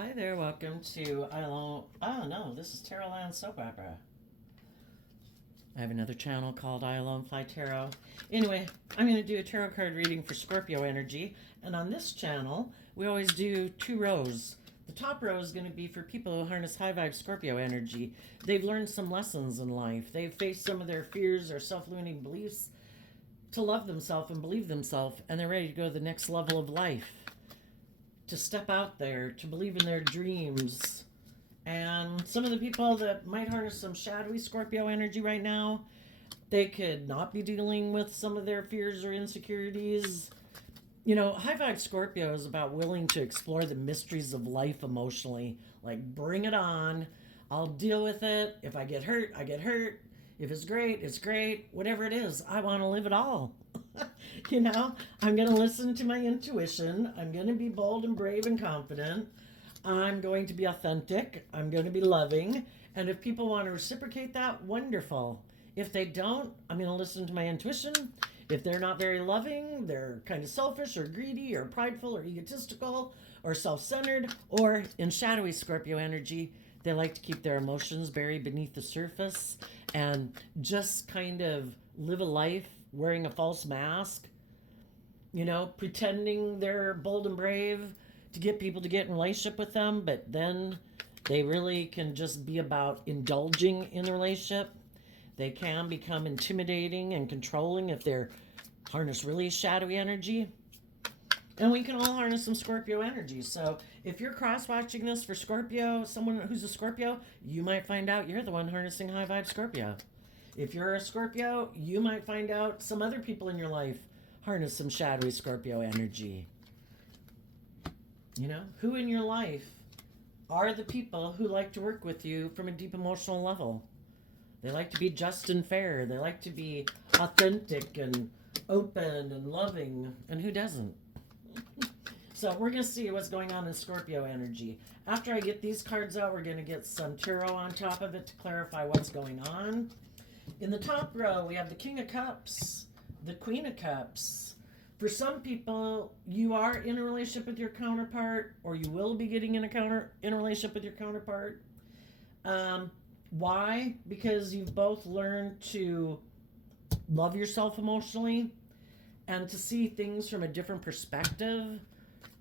Hi there, welcome to Oh no, this is Tarot Land Soap Opera. I have another channel called I Alone Fly Tarot. Anyway, I'm going to do a tarot card reading for Scorpio energy, and on this channel, we always do two rows. The top row is going to be for people who harness high vibe Scorpio energy. They've learned some lessons in life. They've faced some of their fears or self-limiting beliefs to love themselves and believe themselves, and they're ready to go to the next level of life, to step out there, to believe in their dreams. And some of the people that might harness some shadowy Scorpio energy right now, they could not be dealing with some of their fears or insecurities. You know, high vibe Scorpio is about willing to explore the mysteries of life emotionally. Like, bring it on. I'll deal with it. If I get hurt, I get hurt. If it's great, it's great. Whatever it is, I want to live it all. You know, I'm going to listen to my intuition. I'm going to be bold and brave and confident. I'm going to be authentic. I'm going to be loving. And if people want to reciprocate that, wonderful. If they don't, I'm going to listen to my intuition. If they're not very loving, they're kind of selfish or greedy or prideful or egotistical or self-centered, or in shadowy Scorpio energy, they like to keep their emotions buried beneath the surface and just kind of live a life wearing a false mask, you know, pretending they're bold and brave to get people to get in a relationship with them, but then they really can just be about indulging in the relationship. They can become intimidating and controlling if they're harness really shadowy energy. And we can all harness some Scorpio energy. So if you're cross-watching this for Scorpio, someone who's a Scorpio, you might find out you're the one harnessing high vibe Scorpio. If you're a Scorpio, you might find out some other people in your life harness some shadowy Scorpio energy. You know, who in your life are the people who like to work with you from a deep emotional level? They like to be just and fair. They like to be authentic and open and loving. And who doesn't? So we're going to see what's going on in Scorpio energy. After I get these cards out, we're going to get some tarot on top of it to clarify what's going on. In the top row, we have the King of Cups, the Queen of Cups. For some people, you are in a relationship with your counterpart, or you will be getting in a relationship with your counterpart. Why? Because you've both learned to love yourself emotionally and to see things from a different perspective.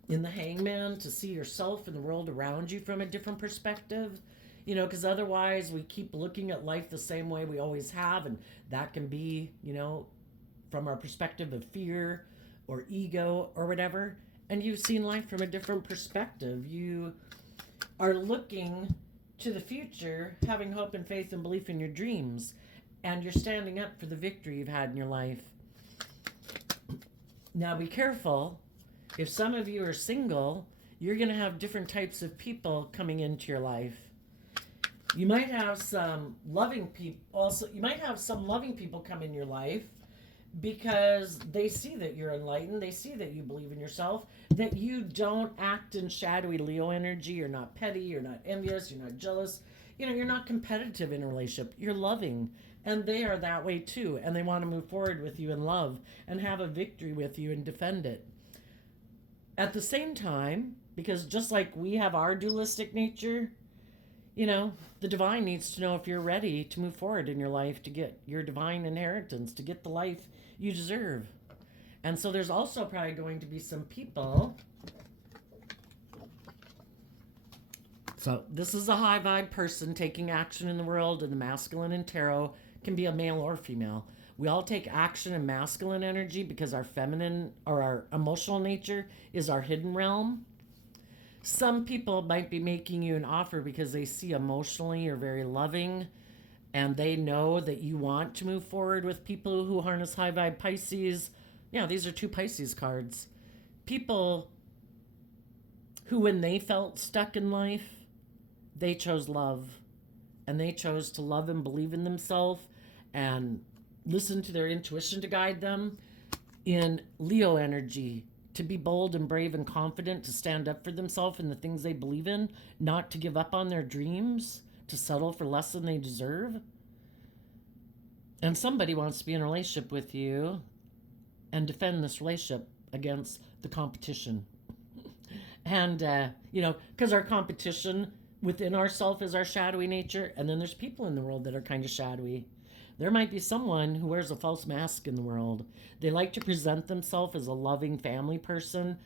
In the Hangman, to see yourself and the world around you from a different perspective. You know, because otherwise we keep looking at life the same way we always have, and that can be, you know, from our perspective of fear or ego or whatever. And you've seen life from a different perspective. You are looking to the future, having hope and faith and belief in your dreams, and you're standing up for the victory you've had in your life. Now be careful. If some of you are single, you're going to have different types of people coming into your life. You might have some loving people. Also, you might have some loving people come in your life because they see that you're enlightened. They see that you believe in yourself, that you don't act in shadowy Leo energy. You're not petty. You're not envious. You're not jealous. You know, you're not competitive in a relationship. You're loving. And they are that way too. And they want to move forward with you in love and have a victory with you and defend it. At the same time, because just like we have our dualistic nature, you know, the divine needs to know if you're ready to move forward in your life to get your divine inheritance, to get the life you deserve. And so there's also probably going to be some people. So this is a high vibe person taking action in the world, and the masculine in tarot can be a male or female. We all take action in masculine energy because our feminine or our emotional nature is our hidden realm. Some people might be making you an offer because they see emotionally you're very loving and they know that you want to move forward with people who harness high vibe Pisces. Yeah, these are two Pisces cards. People who, when they felt stuck in life, they chose love. And they chose to love and believe in themselves and listen to their intuition to guide them. In Leo energy, to be bold and brave and confident, to stand up for themselves and the things they believe in, not to give up on their dreams, to settle for less than they deserve. And somebody wants to be in a relationship with you and defend this relationship against the competition. And, because our competition within ourself is our shadowy nature. And then there's people in the world that are kind of shadowy. There might be someone who wears a false mask in the world. They like to present themselves as a loving family person,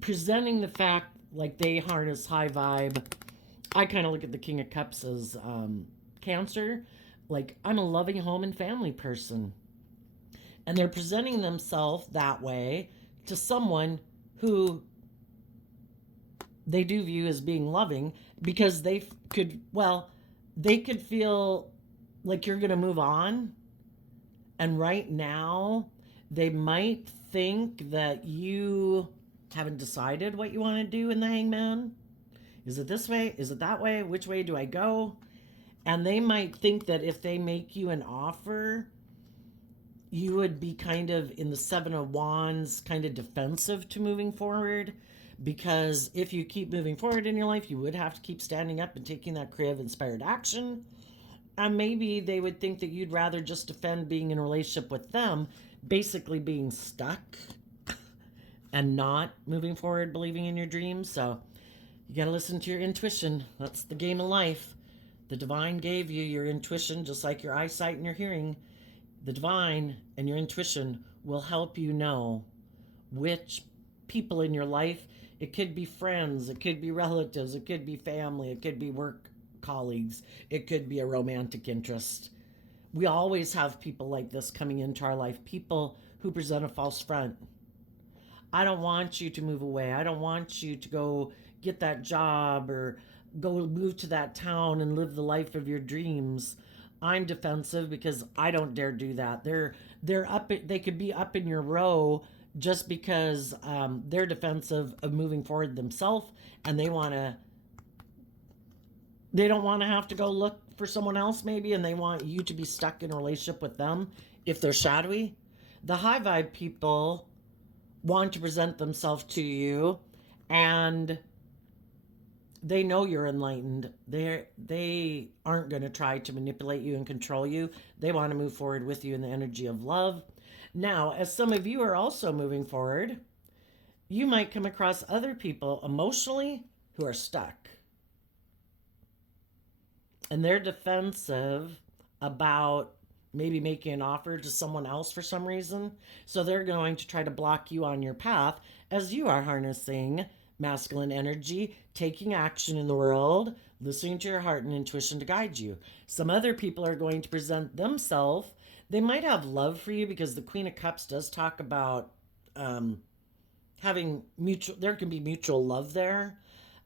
presenting the fact like they harness high vibe. I kind of look at the King of Cups as Cancer. Like, I'm a loving home and family person. And they're presenting themselves that way to someone who they do view as being loving, because they could feel like you're going to move on. And right now, they might think that you haven't decided what you want to do in the Hangman. Is it this way? Is it that way? Which way do I go? And they might think that if they make you an offer, you would be kind of in the Seven of Wands, kind of defensive to moving forward. Because if you keep moving forward in your life, you would have to keep standing up and taking that creative inspired action. And maybe they would think that you'd rather just defend being in a relationship with them, basically being stuck and not moving forward, believing in your dreams. So you got to listen to your intuition. That's the game of life. The divine gave you your intuition, just like your eyesight and your hearing. The divine and your intuition will help you know which people in your life, it could be friends, it could be relatives, it could be family, it could be work colleagues, it could be a romantic interest. We always have people like this coming into our life, people who present a false front. I don't want you to move away. I don't want you to go get that job or go move to that town and live the life of your dreams. I'm defensive because I don't dare do that. They're up. They could be up in your row just because they're defensive of moving forward themselves, and they don't want to have to go look for someone else maybe, and they want you to be stuck in a relationship with them if they're shadowy. The high vibe people want to present themselves to you, and they know you're enlightened. They aren't going to try to manipulate you and control you. They want to move forward with you in the energy of love. Now, as some of you are also moving forward, you might come across other people emotionally who are stuck. And they're defensive about maybe making an offer to someone else for some reason. So they're going to try to block you on your path as you are harnessing masculine energy, taking action in the world, listening to your heart and intuition to guide you. Some other people are going to present themselves. They might have love for you, because the Queen of Cups does talk about having mutual, there can be mutual love there.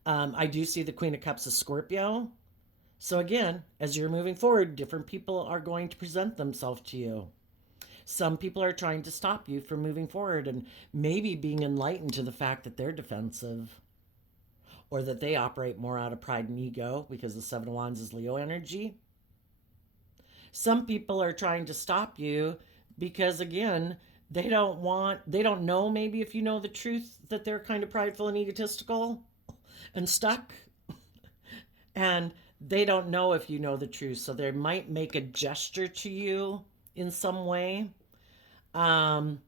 I do see the Queen of Cups as Scorpio. So again, as you're moving forward, different people are going to present themselves to you. Some people are trying to stop you from moving forward and maybe being enlightened to the fact that they're defensive, or that they operate more out of pride and ego, because the Seven of Wands is Leo energy. Some people are trying to stop you because, again, they don't know maybe if you know the truth that they're kind of prideful and egotistical and stuck. And they don't know if you know the truth. So they might make a gesture to you in some way, trying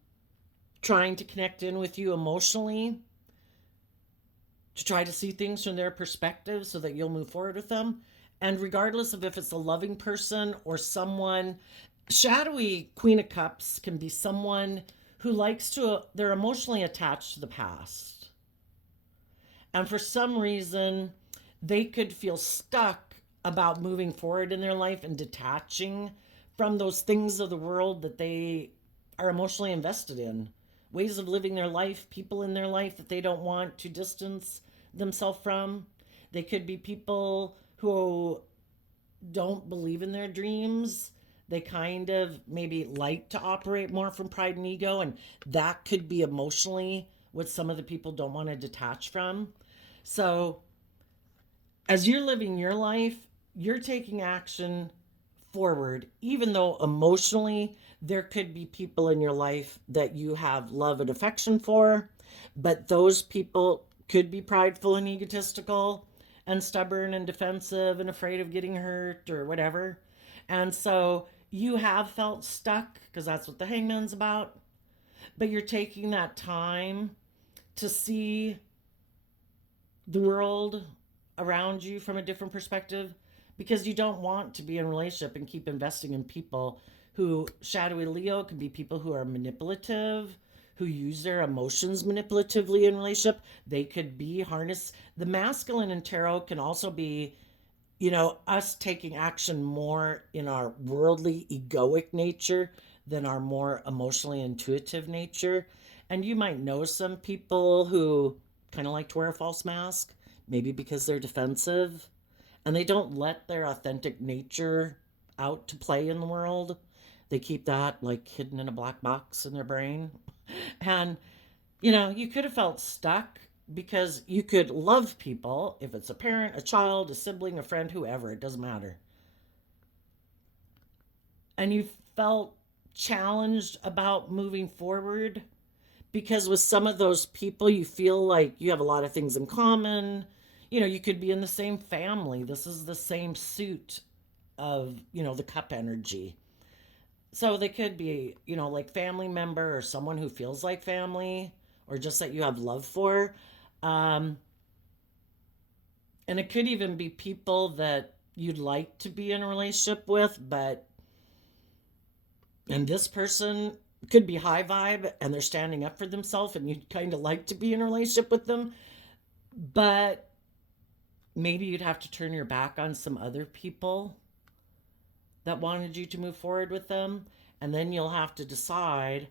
to connect in with you emotionally, to try to see things from their perspective so that you'll move forward with them. And regardless of if it's a loving person or someone, shadowy Queen of Cups can be someone who they're emotionally attached to the past. And for some reason, they could feel stuck about moving forward in their life and detaching from those things of the world that they are emotionally invested in. Ways of living their life, people in their life that they don't want to distance themselves from. They could be people who don't believe in their dreams. They kind of maybe like to operate more from pride and ego, and that could be emotionally what some of the people don't want to detach from. So as you're living your life, you're taking action forward, even though emotionally there could be people in your life that you have love and affection for, but those people could be prideful and egotistical and stubborn and defensive and afraid of getting hurt or whatever. And so you have felt stuck, because that's what the Hangman's about. But you're taking that time to see the world around you from a different perspective, because you don't want to be in a relationship and keep investing in people who, shadowy Leo, can be people who are manipulative, who use their emotions manipulatively in relationship. They could be harness. The masculine in tarot can also be, us taking action more in our worldly egoic nature than our more emotionally intuitive nature. And you might know some people who kind of like to wear a false mask, maybe because they're defensive and they don't let their authentic nature out to play in the world. They keep that like hidden in a black box in their brain. And, you could have felt stuck because you could love people, if it's a parent, a child, a sibling, a friend, whoever, it doesn't matter. And you felt challenged about moving forward because with some of those people, you feel like you have a lot of things in common. You could be in the same family. This is the same suit of, the cup energy. So they could be, like family member or someone who feels like family or just that you have love for. Um, and it could even be people that you'd like to be in a relationship with, and this person could be high vibe and they're standing up for themselves and you'd kind of like to be in a relationship with them, but maybe you'd have to turn your back on some other people that wanted you to move forward with them. And then you'll have to decide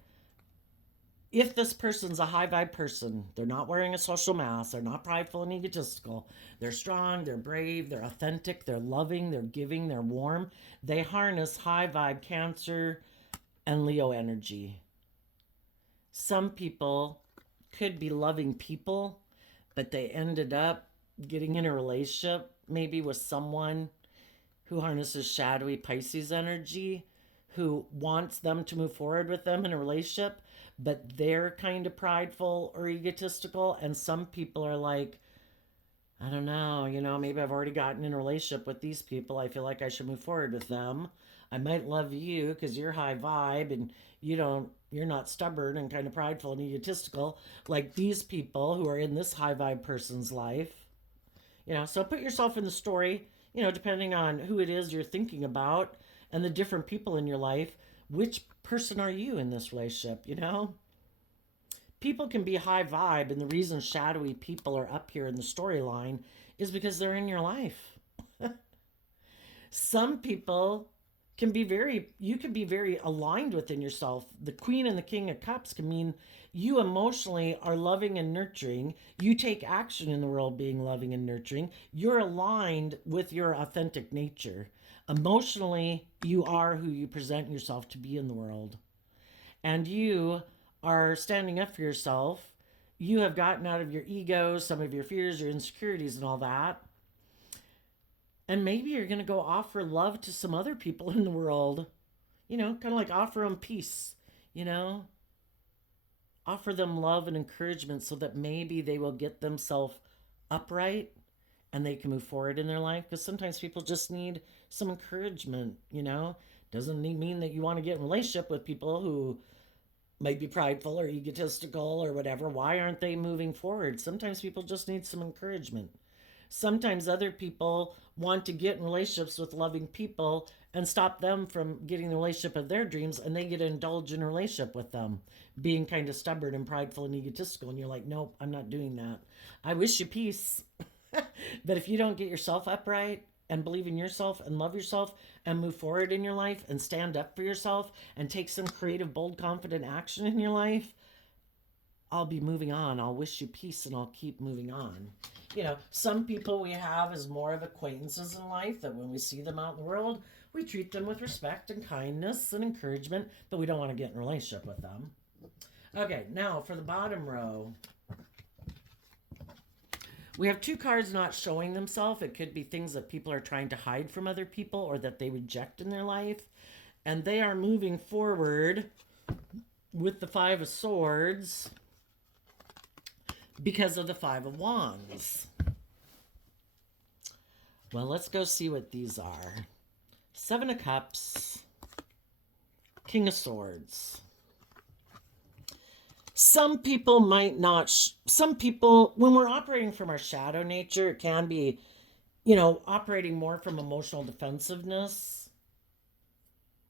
if this person's a high vibe person. They're not wearing a social mask. They're not prideful and egotistical. They're strong. They're brave. They're authentic. They're loving. They're giving. They're warm. They harness high vibe Cancer and Leo energy. Some people could be loving people, but they ended up getting in a relationship maybe with someone who harnesses shadowy Pisces energy, who wants them to move forward with them in a relationship, but they're kind of prideful or egotistical. And some people are like, I don't know, maybe I've already gotten in a relationship with these people. I feel like I should move forward with them. I might love you because you're high vibe and you're not stubborn and kind of prideful and egotistical like these people who are in this high vibe person's life. So put yourself in the story, depending on who it is you're thinking about and the different people in your life. Which person are you in this relationship, People can be high vibe, and the reason shadowy people are up here in the storyline is because they're in your life. Some people you can be very aligned within yourself. The Queen and the King of Cups can mean you emotionally are loving and nurturing. You take action in the world being loving and nurturing. You're aligned with your authentic nature. Emotionally, you are who you present yourself to be in the world. And you are standing up for yourself. You have gotten out of your ego, some of your fears, your insecurities, and all that. And maybe you're going to go offer love to some other people in the world, kind of like offer them peace, offer them love and encouragement so that maybe they will get themselves upright and they can move forward in their life. Because sometimes people just need some encouragement, Doesn't mean that you want to get in a relationship with people who might be prideful or egotistical or whatever. Why aren't they moving forward? Sometimes people just need some encouragement. Sometimes other people want to get in relationships with loving people and stop them from getting the relationship of their dreams, and they get to indulge in a relationship with them, being kind of stubborn and prideful and egotistical. And you're like, nope, I'm not doing that. I wish you peace. But if you don't get yourself upright and believe in yourself and love yourself and move forward in your life and stand up for yourself and take some creative, bold, confident action in your life, I'll be moving on. I'll wish you peace and I'll keep moving on. Some people we have as more of acquaintances in life that when we see them out in the world, we treat them with respect and kindness and encouragement, but we don't want to get in a relationship with them. Okay, now for the bottom row, we have two cards not showing themselves. It could be things that people are trying to hide from other people or that they reject in their life. And they are moving forward with the Five of Swords because of the Five of Wands. Well, let's go see what these are. Seven of Cups, King of Swords. some people might not, some people, when we're operating from our shadow nature, it can be, operating more from emotional defensiveness.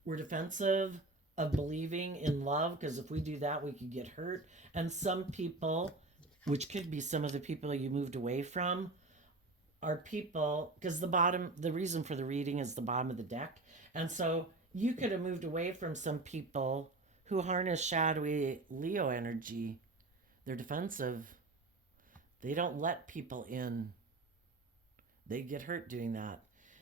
We're defensive of believing in love because if we do that, we could get hurt. And some people, which could be some of the people you moved away from, are people because the reason for the reading is the bottom of the deck. And so you could have moved away from some people who harness shadowy Leo energy. They're defensive. They don't let people in. They get hurt doing that.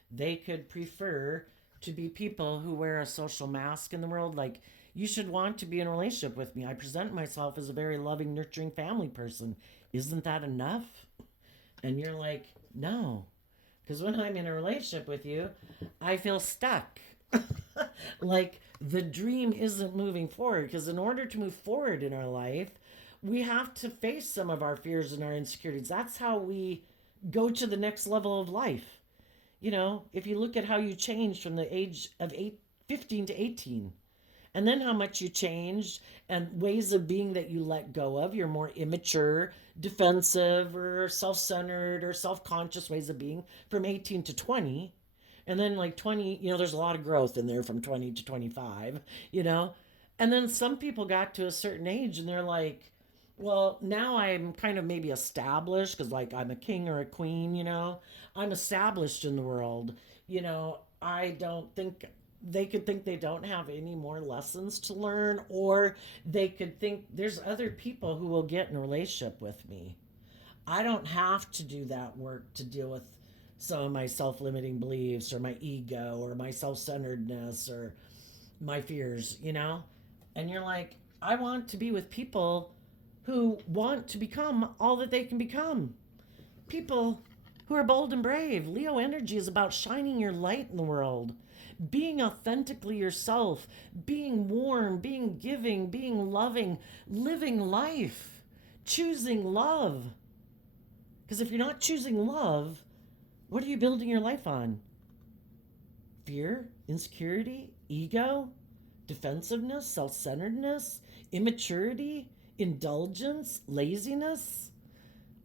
They could prefer to be people who wear a social mask in the world. Like, you should want to be in a relationship with me. I present myself as a very loving, nurturing family person. Isn't that enough? And you're like, no. Because when I'm in a relationship with you, I feel stuck. Like the dream isn't moving forward. Because in order to move forward in our life, we have to face some of our fears and our insecurities. That's how we go to the next level of life. If you look at how you changed from the age of 15 to 18, and then how much you changed and ways of being that you let go of, you're more immature, defensive, or self-centered, or self-conscious ways of being from 18 to 20. And then like 20, there's a lot of growth in there from 20 to 25, And then some people got to a certain age and they're like, well, now I'm kind of maybe established because, like, I'm a king or a queen, I'm established in the world. I don't think they could think they don't have any more lessons to learn, or they could think there's other people who will get in a relationship with me. I don't have to do that work to deal with some of my self limiting beliefs or my ego or my self centeredness or my fears. And you're like, I want to be with people who want to become all that they can become. People who are bold and brave. Leo energy is about shining your light in the world, being authentically yourself, being warm, being giving, being loving, living life, choosing love. Because if you're not choosing love, what are you building your life on? Fear, insecurity, ego, defensiveness, self centeredness, immaturity, indulgence, laziness?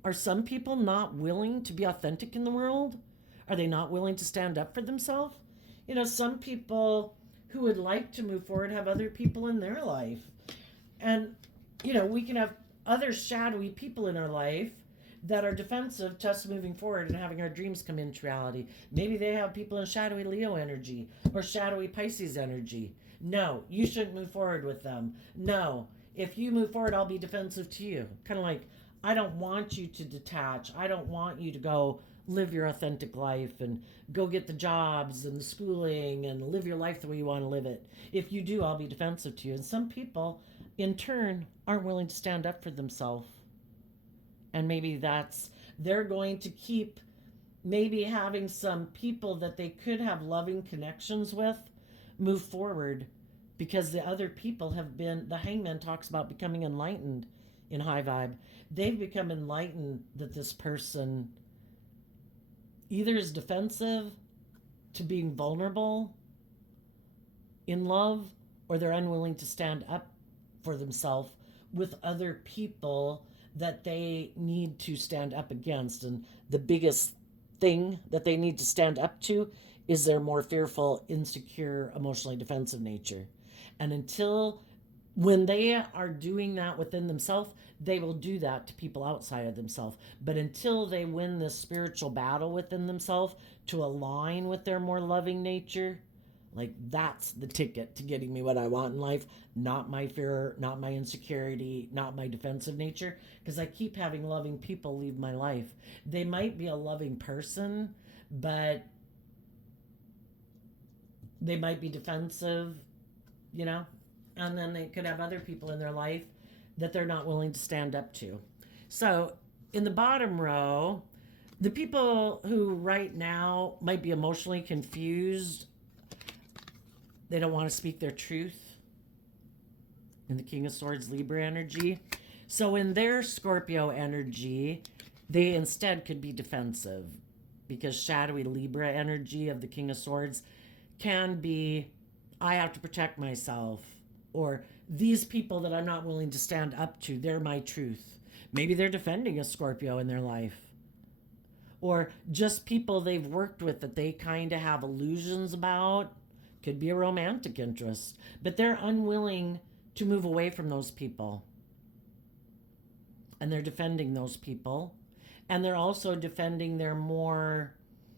Are some people not willing to be authentic in the world? Are they not willing to stand up for themselves? Some people who would like to move forward have other people in their life. And, we can have other shadowy people in our life that are defensive to us moving forward and having our dreams come into reality. Maybe they have people in shadowy Leo energy or shadowy Pisces energy. No, you shouldn't move forward with them. No, if you move forward, I'll be defensive to you. Kind of like, I don't want you to detach. I don't want you to go live your authentic life and go get the jobs and the schooling and live your life the way you want to live it. If you do, I'll be defensive to you. And some people, in turn, aren't willing to stand up for themselves. And maybe they're going to keep maybe having some people that they could have loving connections with move forward because the other people have been, the hangman talks about becoming enlightened in high vibe. They've become enlightened that this person either is defensive to being vulnerable in love, or they're unwilling to stand up for themselves with other people that they need to stand up against. And the biggest thing that they need to stand up to is their more fearful, insecure, emotionally defensive nature. And when they are doing that within themselves, they will do that to people outside of themselves. But until they win this spiritual battle within themselves to align with their more loving nature, like, that's the ticket to getting me what I want in life. Not my fear, not my insecurity, not my defensive nature. Because I keep having loving people leave my life. They might be a loving person, but they might be defensive, and then they could have other people in their life that they're not willing to stand up to. So in the bottom row, the people who right now might be emotionally confused, they don't want to speak their truth in the King of Swords Libra energy. So in their Scorpio energy, they instead could be defensive, because shadowy Libra energy of the King of Swords can be, I have to protect myself, or these people that I'm not willing to stand up to, they're my truth. Maybe they're defending a Scorpio in their life. Or just people they've worked with that they kind of have illusions about. Could be a romantic interest. But they're unwilling to move away from those people. And they're defending those people. And they're also defending their more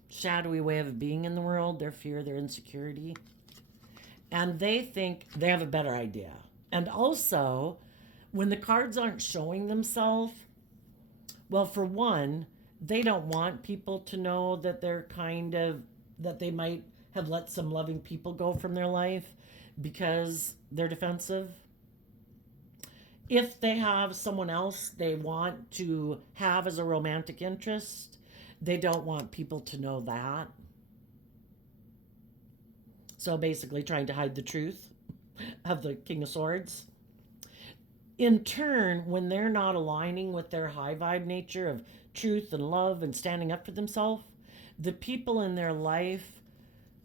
shadowy way of being in the world, their fear, their insecurity. And they think they have a better idea. And also, when the cards aren't showing themselves, well, for one, they don't want people to know that that they might have let some loving people go from their life because they're defensive. If they have someone else they want to have as a romantic interest, they don't want people to know that. So basically, trying to hide the truth of the King of Swords. In turn, when they're not aligning with their high vibe nature of truth and love and standing up for themselves, the people in their life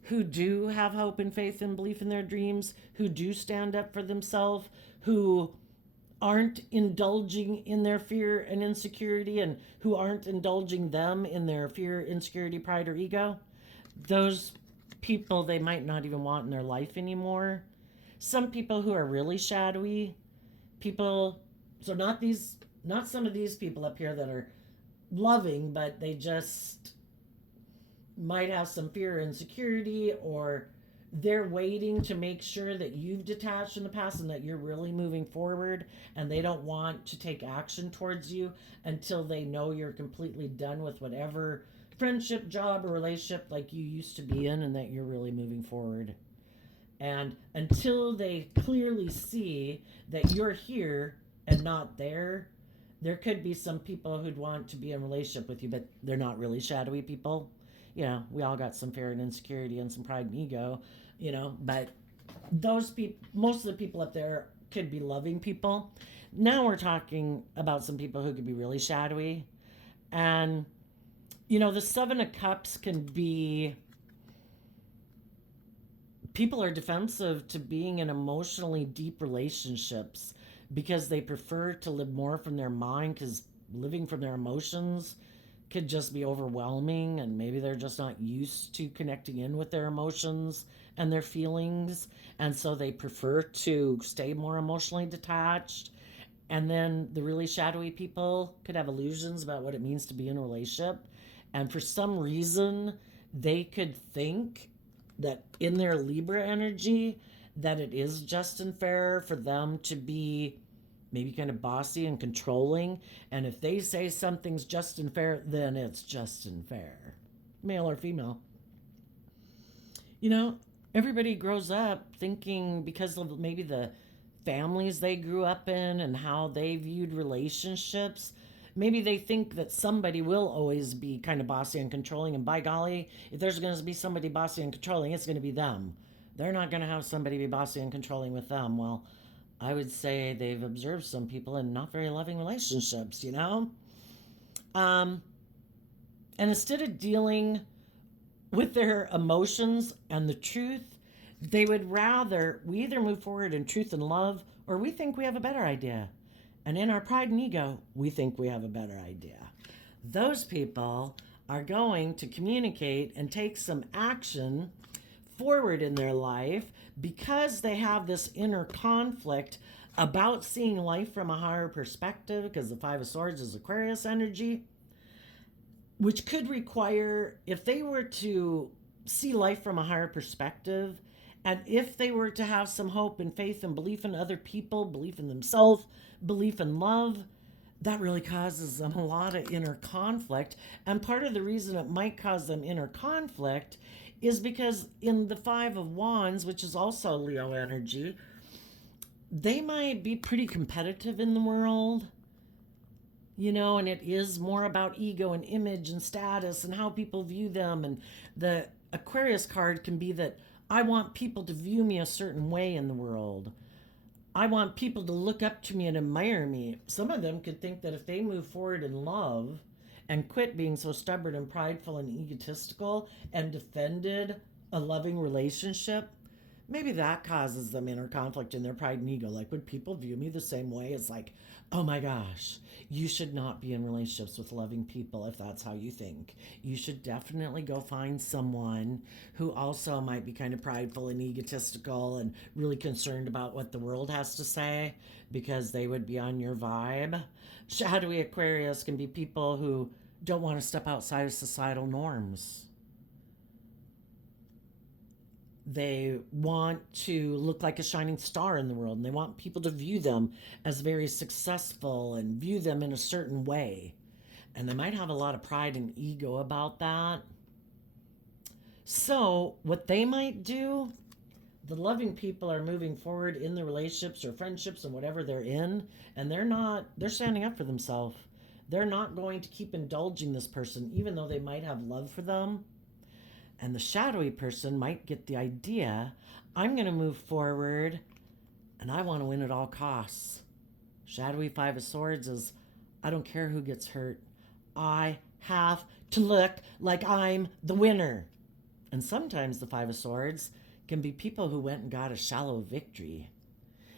who do have hope and faith and belief in their dreams, who do stand up for themselves, who aren't indulging in their fear and insecurity, and who aren't indulging them in their fear, insecurity, pride, or ego, those people they might not even want in their life anymore. Some people who are really shadowy, people, so not some of these people up here that are loving, but they just might have some fear or insecurity, or they're waiting to make sure that you've detached from the past and that you're really moving forward, and they don't want to take action towards you until they know you're completely done with whatever friendship, job, or relationship like you used to be in, and that you're really moving forward. And until they clearly see that you're here and not there, there could be some people who'd want to be in a relationship with you, but they're not really shadowy people. You know, we all got some fear and insecurity and some pride and ego, you know, but those people, most of the people up there could be loving people. Now we're talking about some people who could be really shadowy. And, you know, the Seven of Cups can be, people are defensive to being in emotionally deep relationships because they prefer to live more from their mind, because living from their emotions could just be overwhelming, and maybe they're just not used to connecting in with their emotions and their feelings, and so they prefer to stay more emotionally detached. And then the really shadowy people could have illusions about what it means to be in a relationship, and for some reason they could think that in their Libra energy that it is just and fair for them to be maybe kind of bossy and controlling. And if they say something's just and fair, then it's just and fair, male or female. You know, everybody grows up thinking, because of maybe the families they grew up in and how they viewed relationships, maybe they think that somebody will always be kind of bossy and controlling. And by golly, if there's going to be somebody bossy and controlling, it's going to be them. They're not going to have somebody be bossy and controlling with them. Well, I would say they've observed some people in not very loving relationships, you know? And instead of dealing with their emotions and the truth, they would rather, we either move forward in truth and love, or we think we have a better idea. And in our pride and ego, we think we have a better idea. Those people are going to communicate and take some action forward in their life because they have this inner conflict about seeing life from a higher perspective, because the Five of Swords is Aquarius energy, which could require, if they were to see life from a higher perspective, and if they were to have some hope and faith and belief in other people, belief in themselves, belief in love, that really causes them a lot of inner conflict. And part of the reason it might cause them inner conflict is because in the Five of Wands, which is also Leo energy, they might be pretty competitive in the world, you know, and it is more about ego and image and status and how people view them. And the Aquarius card can be that I want people to view me a certain way in the world. I want people to look up to me and admire me. Some of them could think that if they move forward in love and quit being so stubborn and prideful and egotistical and defended a loving relationship, maybe that causes them inner conflict in their pride and ego. Like, would people view me the same way? It's like, oh my gosh, you should not be in relationships with loving people if that's how you think. You should definitely go find someone who also might be kind of prideful and egotistical and really concerned about what the world has to say, because they would be on your vibe. Shadowy Aquarius can be people who don't want to step outside of societal norms. They want to look like a shining star in the world, and they want people to view them as very successful and view them in a certain way. And they might have a lot of pride and ego about that. So, what they might do, the loving people are moving forward in the relationships or friendships and whatever they're in, and they're standing up for themselves. They're not going to keep indulging this person, even though they might have love for them. And the shadowy person might get the idea, I'm going to move forward and I want to win at all costs. Shadowy Five of Swords is, I don't care who gets hurt. I have to look like I'm the winner. And sometimes the Five of Swords can be people who went and got a shallow victory.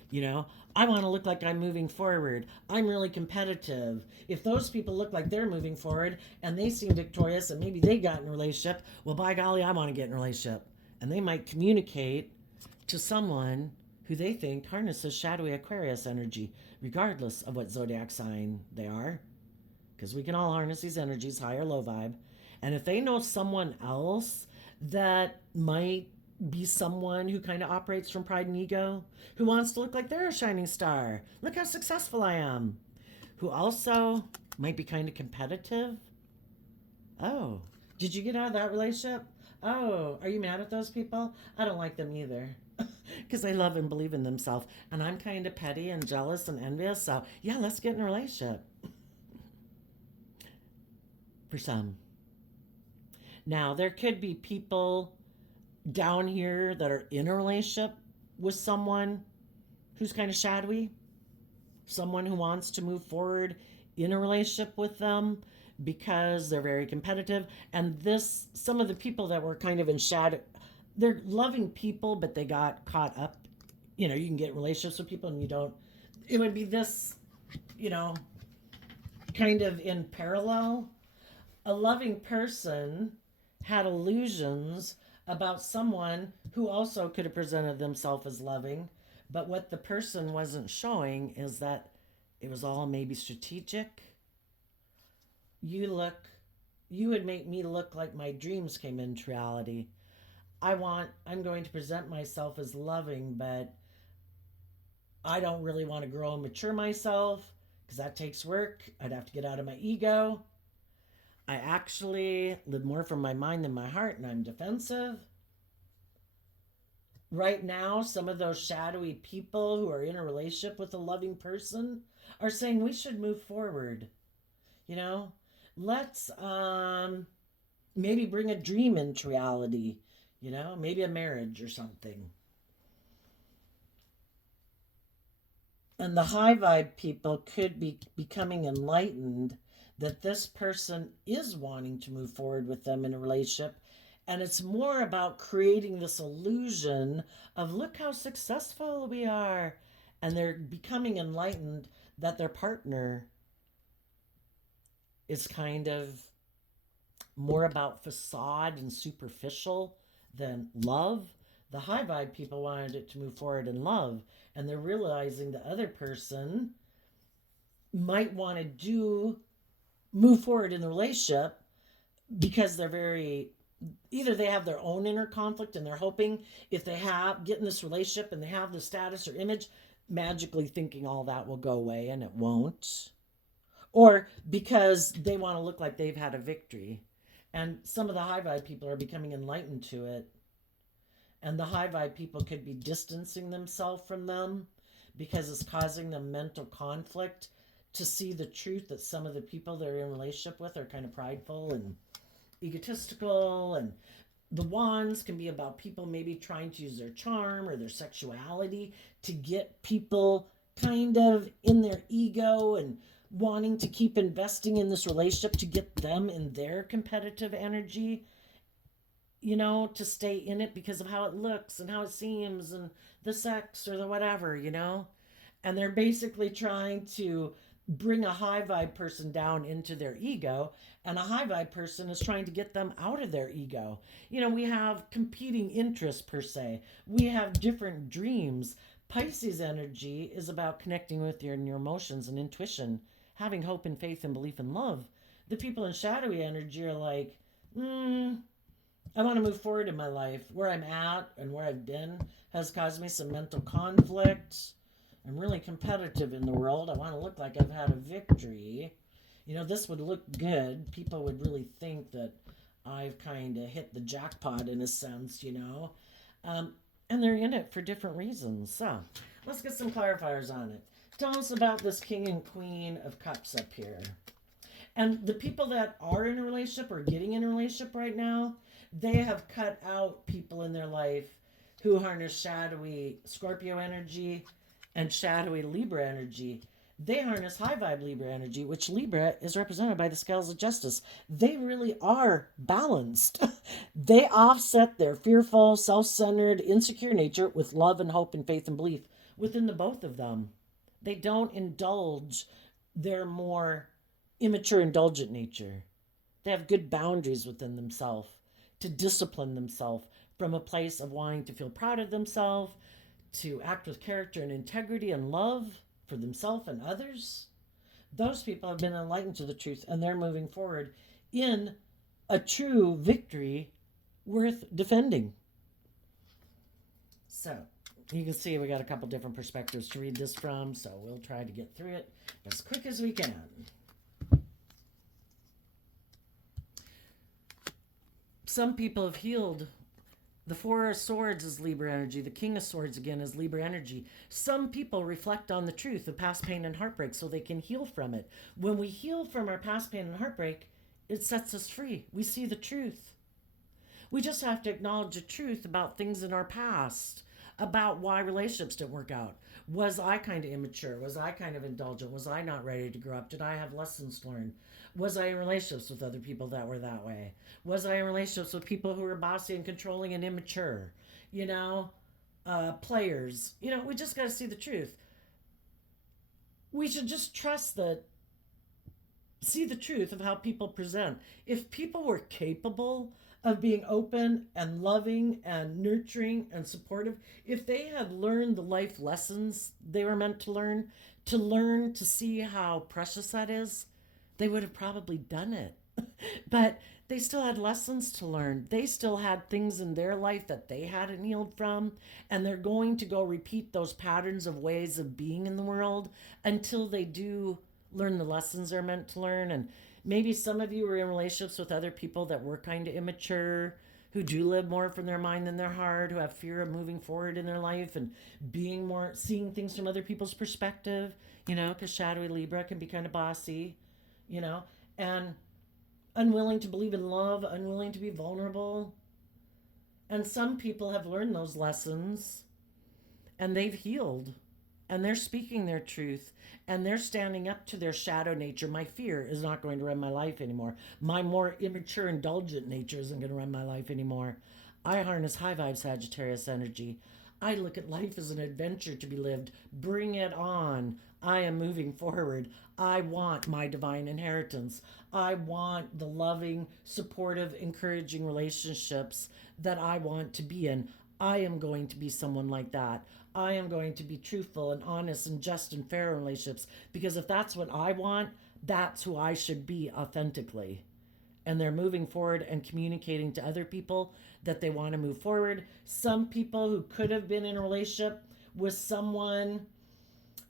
You know, I want to look like I'm moving forward. I'm really competitive. If those people look like they're moving forward and they seem victorious and maybe they got in a relationship, well, by golly, I want to get in a relationship. And they might communicate to someone who they think harnesses shadowy Aquarius energy, regardless of what zodiac sign they are. Because we can all harness these energies, high or low vibe. And if they know someone else that might be someone who kind of operates from pride and ego, who wants to look like they're a shining star. Look how successful I am. Who also might be kind of competitive. Oh, did you get out of that relationship? Oh, are you mad at those people? I don't like them either. Because they love and believe in themselves. And I'm kind of petty and jealous and envious. So, yeah, let's get in a relationship. For some. Now, there could be people down here that are in a relationship with someone who's kind of shadowy, someone who wants to move forward in a relationship with them because they're very competitive. And this, some of the people that were kind of in shadow, they're loving people, but they got caught up. You know, you can get relationships with people and you don't. It would be this, you know, kind of in parallel. A loving person had illusions about someone who also could have presented themselves as loving, but what the person wasn't showing is that it was all maybe strategic. You would make me look like my dreams came into reality. I'm going to present myself as loving, but I don't really want to grow and mature myself because that takes work. I'd have to get out of my ego. I actually live more from my mind than my heart, and I'm defensive. Right now, some of those shadowy people who are in a relationship with a loving person are saying we should move forward. You know, let's maybe bring a dream into reality. You know, maybe a marriage or something. And the high vibe people could be becoming enlightened that this person is wanting to move forward with them in a relationship. And it's more about creating this illusion of look how successful we are. And they're becoming enlightened that their partner is kind of more about facade and superficial than love. The high vibe people wanted it to move forward in love. And they're realizing the other person might want to move forward in the relationship because they're very, either they have their own inner conflict and they're hoping if they get in this relationship and they have the status or image, magically thinking all that will go away, and it won't. Or because they want to look like they've had a victory. And some of the high vibe people are becoming enlightened to it. And the high vibe people could be distancing themselves from them because it's causing them mental conflict to see the truth that some of the people they're in a relationship with are kind of prideful and egotistical. And the wands can be about people maybe trying to use their charm or their sexuality to get people kind of in their ego and wanting to keep investing in this relationship to get them in their competitive energy. to stay in it because of how it looks and how it seems and the sex or the whatever. And they're basically trying to bring a high vibe person down into their ego, and a high vibe person is trying to get them out of their ego. We have competing interests per se. We have different dreams. Pisces energy is about connecting with your emotions and intuition, having hope and faith and belief and love. The people in shadowy energy are like, I want to move forward in my life. Where I'm at and where I've been has caused me some mental conflict. I'm really competitive in the world. I want to look like I've had a victory. This would look good. People would really think that I've kind of hit the jackpot in a sense. And they're in it for different reasons. So let's get some clarifiers on it. Tell us about this King and Queen of Cups up here. And the people that are in a relationship or getting in a relationship right now, they have cut out people in their life who harness shadowy Scorpio energy and shadowy Libra energy. They harness high vibe Libra energy, which Libra is represented by the scales of justice. They really are balanced. They offset their fearful, self-centered, insecure nature with love and hope and faith and belief within the both of them. They don't indulge their more immature, indulgent nature. They have good boundaries within themselves to discipline themselves from a place of wanting to feel proud of themselves, to act with character and integrity and love for themselves and others. Those people have been enlightened to the truth, and they're moving forward in a true victory worth defending. So you can see we got a couple different perspectives to read this from, so we'll try to get through it as quick as we can. Some people have healed. The Four of Swords is Libra energy. The King of Swords, again, is Libra energy. Some people reflect on the truth of past pain and heartbreak so they can heal from it. When we heal from our past pain and heartbreak, it sets us free. We see the truth. We just have to acknowledge the truth about things in our past, about why relationships didn't work out. Was I kind of immature? Was I kind of indulgent? Was I not ready to grow up? Did I have lessons learned? Was I in relationships with other people that were that way? Was I in relationships with people who were bossy and controlling and immature? Players. We just got to see the truth. We should just see the truth of how people present. If people were capable of being open and loving and nurturing and supportive, if they had learned the life lessons they were meant to learn to see how precious that is, they would have probably done it. But they still had lessons to learn. They still had things in their life that they hadn't healed from, and they're going to go repeat those patterns of ways of being in the world until they do learn the lessons they're meant to learn. And maybe some of you were in relationships with other people that were kind of immature, who do live more from their mind than their heart, who have fear of moving forward in their life and seeing things from other people's perspective, because shadowy Libra can be kind of bossy, and unwilling to believe in love, unwilling to be vulnerable. And some people have learned those lessons and they've healed and they're speaking their truth and they're standing up to their shadow nature. My fear is not going to run my life anymore. My more immature, indulgent nature isn't going to run my life anymore. I harness high vibe Sagittarius energy. I look at life as an adventure to be lived. Bring it on. I am moving forward. I want my divine inheritance. I want the loving, supportive, encouraging relationships that I want to be in. I am going to be someone like that. I am going to be truthful and honest and just and fair in relationships, because if that's what I want, that's who I should be authentically. And they're moving forward and communicating to other people that they want to move forward. Some people who could have been in a relationship with someone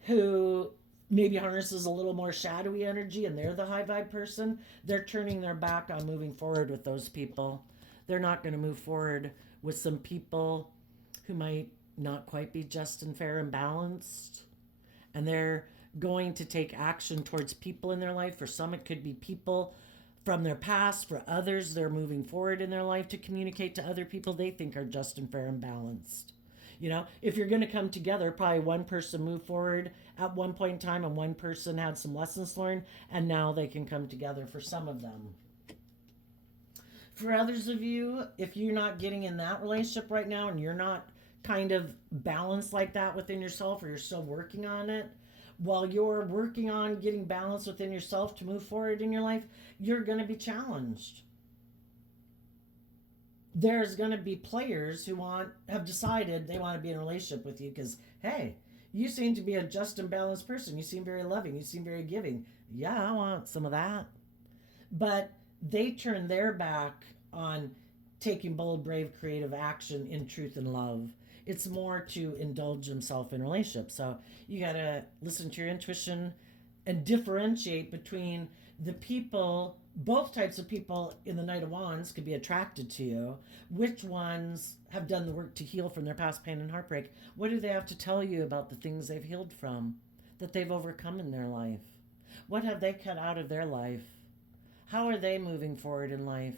who maybe harnesses a little more shadowy energy and they're the high vibe person, they're turning their back on moving forward with those people. They're not going to move forward with some people who might not quite be just and fair and balanced. And they're going to take action towards people in their life. For some, it could be people from their past. For others, they're moving forward in their life to communicate to other people they think are just and fair and balanced. If you're going to come together, probably one person moved forward at one point in time and one person had some lessons learned, and now they can come together for some of them. For others of you, if you're not getting in that relationship right now and you're not kind of balanced like that within yourself, or you're still working on it, while you're working on getting balance within yourself to move forward in your life, you're going to be challenged. There's going to be players who have decided they want to be in a relationship with you because, hey, you seem to be a just and balanced person. You seem very loving. You seem very giving. Yeah, I want some of that. But they turn their back on taking bold, brave, creative action in truth and love. It's more to indulge himself in relationships. So you got to listen to your intuition and differentiate between the people. Both types of people in the Knight of Wands could be attracted to you. Which ones have done the work to heal from their past pain and heartbreak? What do they have to tell you about the things they've healed from, that they've overcome in their life? What have they cut out of their life? How are they moving forward in life?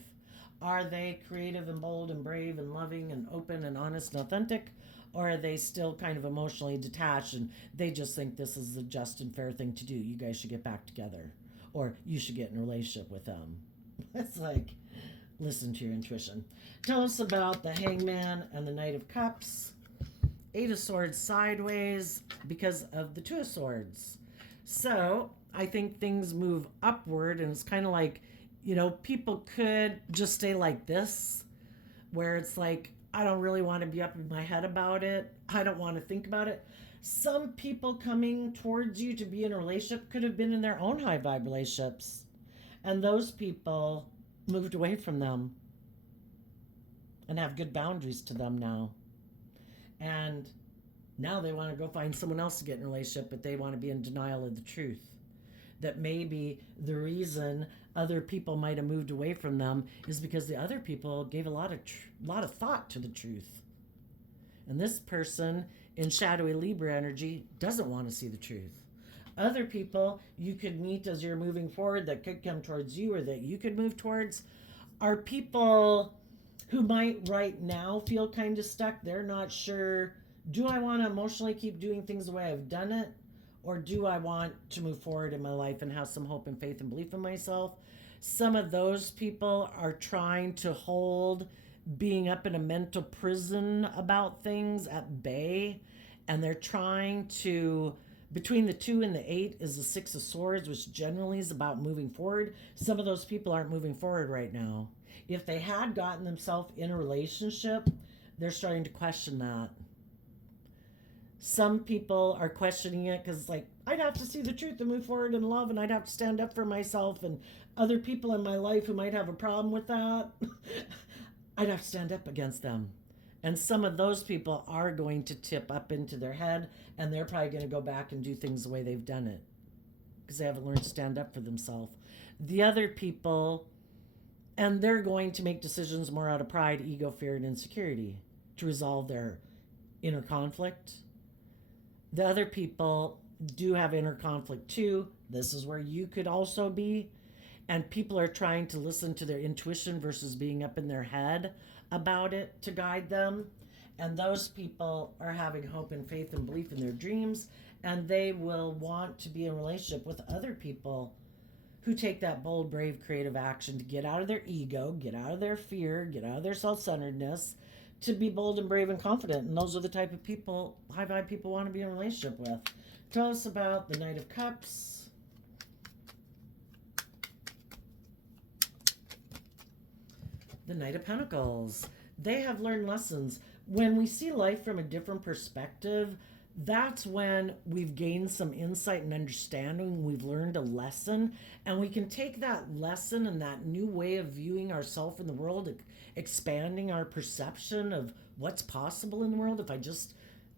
Are they creative and bold and brave and loving and open and honest and authentic? Or are they still kind of emotionally detached and they just think this is the just and fair thing to do? You guys should get back together. Or you should get in a relationship with them. It's like, listen to your intuition. Tell us about the Hangman and the Knight of Cups. Eight of Swords sideways because of the Two of Swords. So I think things move upward, and it's kind of like, people could just stay like this, where it's like, I don't really want to be up in my head about it. I don't want to think about it. Some people coming towards you to be in a relationship could have been in their own high vibe relationships, and those people moved away from them and have good boundaries to them now. And now they want to go find someone else to get in a relationship, but they want to be in denial of the truth. That maybe the reason other people might have moved away from them is because the other people gave a lot of thought to the truth. And this person in shadowy Libra energy doesn't want to see the truth. Other people you could meet as you're moving forward that could come towards you or that you could move towards are people who might right now feel kind of stuck. They're not sure, do I want to emotionally keep doing things the way I've done it? Or do I want to move forward in my life and have some hope and faith and belief in myself? Some of those people are trying to hold being up in a mental prison about things at bay. And they're trying to, between the 2 and the 8 is the 6 of Swords, which generally is about moving forward. Some of those people aren't moving forward right now. If they had gotten themselves in a relationship, they're starting to question that. Some people are questioning it because, like, I'd have to see the truth and move forward in love, and I'd have to stand up for myself, and other people in my life who might have a problem with that, I'd have to stand up against them. And some of those people are going to tip up into their head, and they're probably going to go back and do things the way they've done it because they haven't learned to stand up for themselves. The other people, and they're going to make decisions more out of pride, ego, fear, and insecurity to resolve their inner conflict. The other people do have inner conflict too. This is where you could also be. And people are trying to listen to their intuition versus being up in their head about it to guide them. And those people are having hope and faith and belief in their dreams. And they will want to be in a relationship with other people who take that bold, brave, creative action to get out of their ego, get out of their fear, get out of their self-centeredness, to be bold and brave and confident. And those are the type of people, high vibe people, want to be in a relationship with. Tell us about the Knight of Cups. The Knight of Pentacles. They have learned lessons. When we see life from a different perspective, that's when we've gained some insight and understanding. We've learned a lesson, and we can take that lesson and that new way of viewing ourselves in the world, expanding our perception of what's possible in the world. If I just,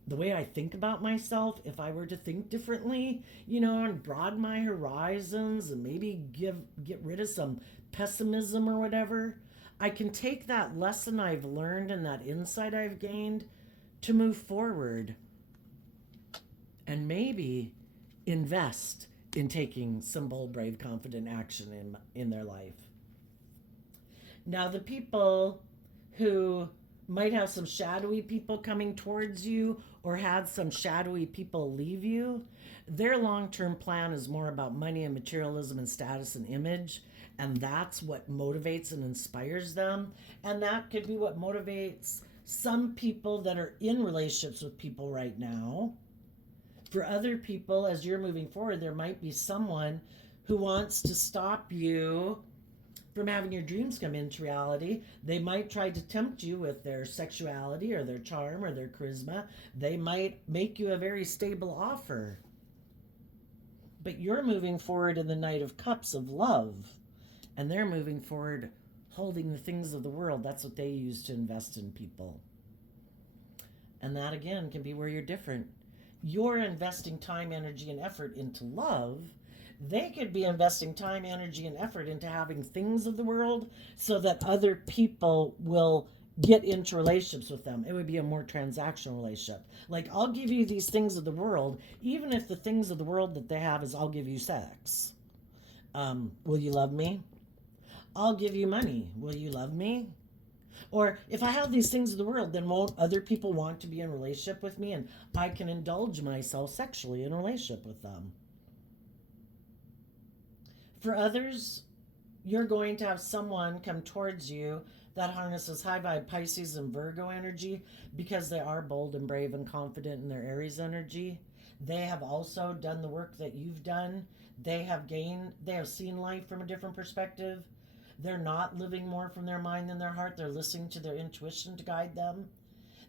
the way I think about myself, if I were to think differently, and broaden my horizons and maybe get rid of some pessimism or whatever, I can take that lesson I've learned and that insight I've gained to move forward and maybe invest in taking some bold, brave, confident action in their life. Now, the people who might have some shadowy people coming towards you, or had some shadowy people leave you, their long-term plan is more about money and materialism and status and image. And that's what motivates and inspires them. And that could be what motivates some people that are in relationships with people right now. For other people, as you're moving forward, there might be someone who wants to stop you from having your dreams come into reality. They might try to tempt you with their sexuality or their charm or their charisma. They might make you a very stable offer. But you're moving forward in the Knight of Cups of love. And they're moving forward holding the things of the world. That's what they use to invest in people. And that, again, can be where you're different. You're investing time, energy, and effort into love. They could be investing time, energy, and effort into having things of the world so that other people will get into relationships with them. It would be a more transactional relationship. Like, I'll give you these things of the world, even if the things of the world that they have is I'll give you sex. Will you love me? I'll give you money. Will you love me? Or if I have these things of the world, then won't other people want to be in a relationship with me, and I can indulge myself sexually in a relationship with them? For others, you're going to have someone come towards you that harnesses high vibe Pisces and Virgo energy because they are bold and brave and confident in their Aries energy. They have also done the work that you've done. They have seen life from a different perspective. They're not living more from their mind than their heart. They're listening to their intuition to guide them.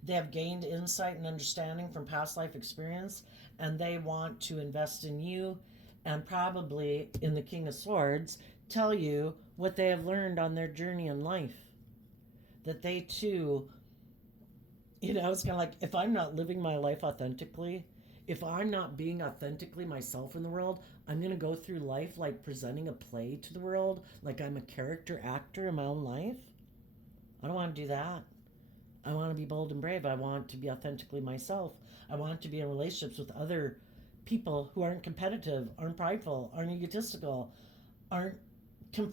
They have gained insight and understanding from past life experience, and they want to invest in you and probably in the King of Swords tell you what they have learned on their journey in life. That they too, it's kind of like, if I'm not living my life authentically, if I'm not being authentically myself in the world, I'm going to go through life like presenting a play to the world, like I'm a character actor in my own life. I don't want to do that. I want to be bold and brave. I want to be authentically myself. I want to be in relationships with other people who aren't competitive, aren't prideful, aren't egotistical, aren't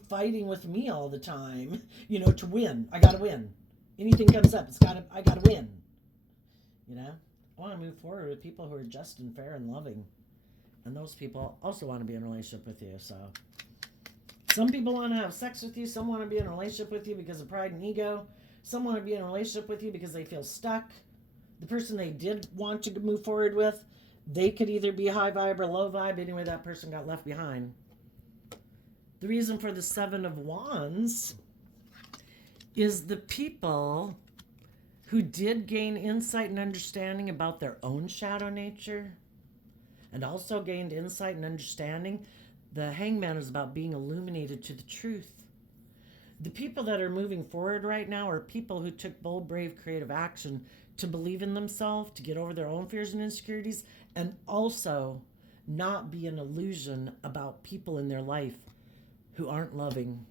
fighting with me all the time, to win. I got to win. Anything comes up, I got to win. I want to move forward with people who are just and fair and loving. And those people also want to be in a relationship with you. So some people want to have sex with you. Some want to be in a relationship with you because of pride and ego. Some want to be in a relationship with you because they feel stuck. The person they did want to move forward with, they could either be high vibe or low vibe. Anyway, that person got left behind. The reason for the Seven of Wands is the people who did gain insight and understanding about their own shadow nature and also gained insight and understanding. The Hangman is about being illuminated to the truth. The people that are moving forward right now are people who took bold, brave, creative action to believe in themselves, to get over their own fears and insecurities, and also not be an illusion about people in their life who aren't loving,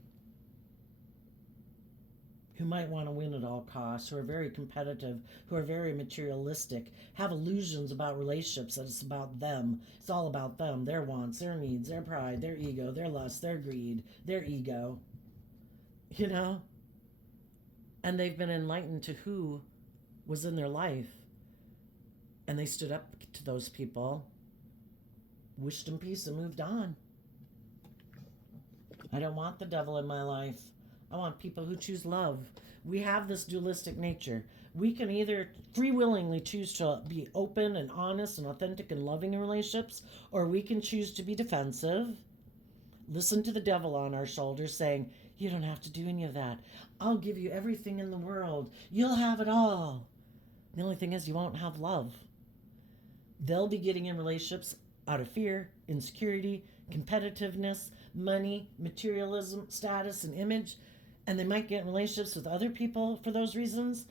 who might want to win at all costs, who are very competitive, who are very materialistic, have illusions about relationships that it's about them. It's all about them, their wants, their needs, their pride, their ego, their lust, their greed, their ego. And they've been enlightened to who was in their life. And they stood up to those people, wished them peace, and moved on. I don't want the devil in my life. I want people who choose love. We have this dualistic nature. We can either free willingly choose to be open and honest and authentic and loving in relationships, or we can choose to be defensive, listen to the devil on our shoulders saying, you don't have to do any of that. I'll give you everything in the world. You'll have it all. The only thing is you won't have love. They'll be getting in relationships out of fear, insecurity, competitiveness, money, materialism, status, and image. And they might get in relationships with other people for those reasons.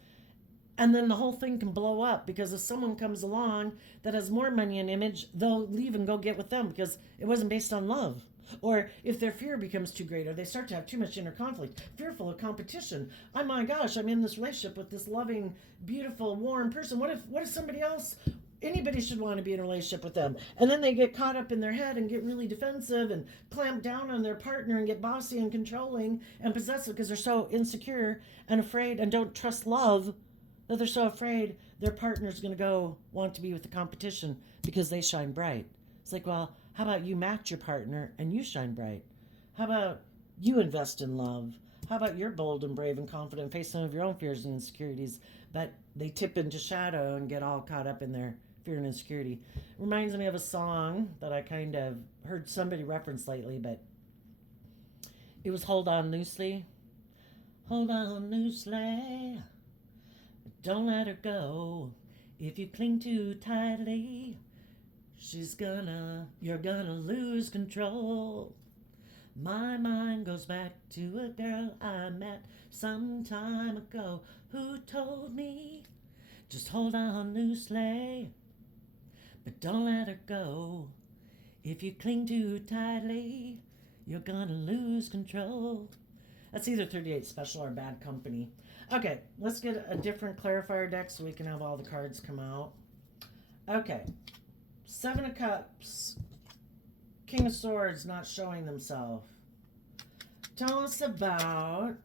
And then the whole thing can blow up because if someone comes along that has more money and image, they'll leave and go get with them because it wasn't based on love. Or if their fear becomes too great, or they start to have too much inner conflict, fearful of competition. Oh my gosh, I'm in this relationship with this loving, beautiful, warm person. What if somebody else, anybody should want to be in a relationship with them? And then they get caught up in their head and get really defensive and clamp down on their partner and get bossy and controlling and possessive because they're so insecure and afraid and don't trust love, that they're so afraid their partner's going to go want to be with the competition because they shine bright. It's like, well, how about you match your partner and you shine bright? How about you invest in love? How about you're bold and brave and confident, face some of your own fears and insecurities, but they tip into shadow and get all caught up in their fear and insecurity? Reminds me of a song that I kind of heard somebody reference lately, but it was Hold On Loosely. Hold on loosely, don't let her go. If you cling too tightly, you're gonna lose control. My mind goes back to a girl I met some time ago who told me, just hold on loosely, but don't let her go. If you cling too tightly, you're gonna lose control. That's either 38 Special or Bad Company. Okay, let's get a different clarifier deck so we can have all the cards come out. Okay, Seven of Cups, King of Swords not showing themselves. Tell us about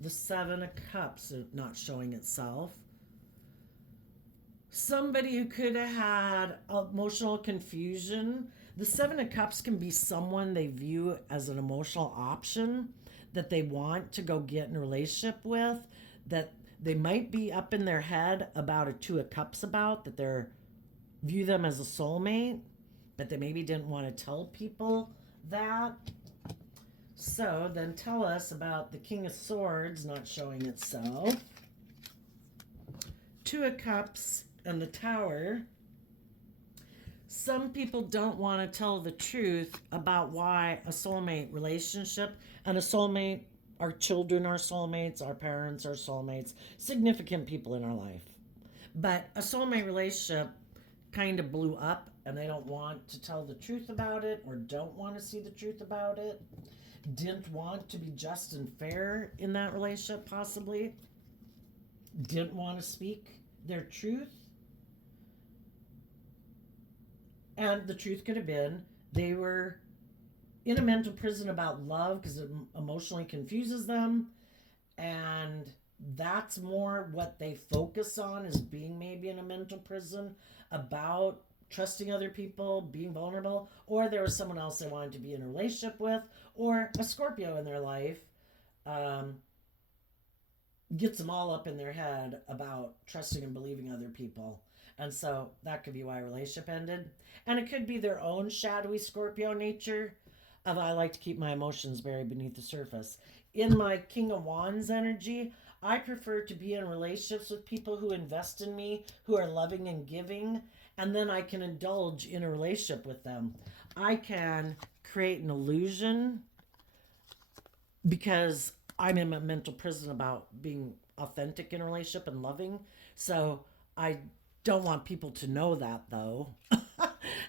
the Seven of Cups not showing itself. Somebody who could have had emotional confusion. The Seven of Cups can be someone they view as an emotional option that they want to go get in a relationship with, that they might be up in their head about a Two of Cups about, that they view them as a soulmate, but they maybe didn't want to tell people that. So then tell us about the King of Swords not showing itself, Two of Cups, and the Tower. Some people don't want to tell the truth about why a soulmate relationship, and a soulmate, our children are soulmates, our parents are soulmates, significant people in our life. But a soulmate relationship kind of blew up and they don't want to tell the truth about it, or don't want to see the truth about it, didn't want to be just and fair in that relationship, possibly, didn't want to speak their truth. And the truth could have been they were in a mental prison about love because it emotionally confuses them. And that's more what they focus on, is being maybe in a mental prison about trusting other people, being vulnerable. Or there was someone else they wanted to be in a relationship with, or a Scorpio in their life gets them all up in their head about trusting and believing other people. And so that could be why a relationship ended. And it could be their own shadowy Scorpio nature of, I like to keep my emotions buried beneath the surface. In my King of Wands energy, I prefer to be in relationships with people who invest in me, who are loving and giving, and then I can indulge in a relationship with them. I can create an illusion because I'm in a mental prison about being authentic in a relationship and loving. So I don't want people to know that, though.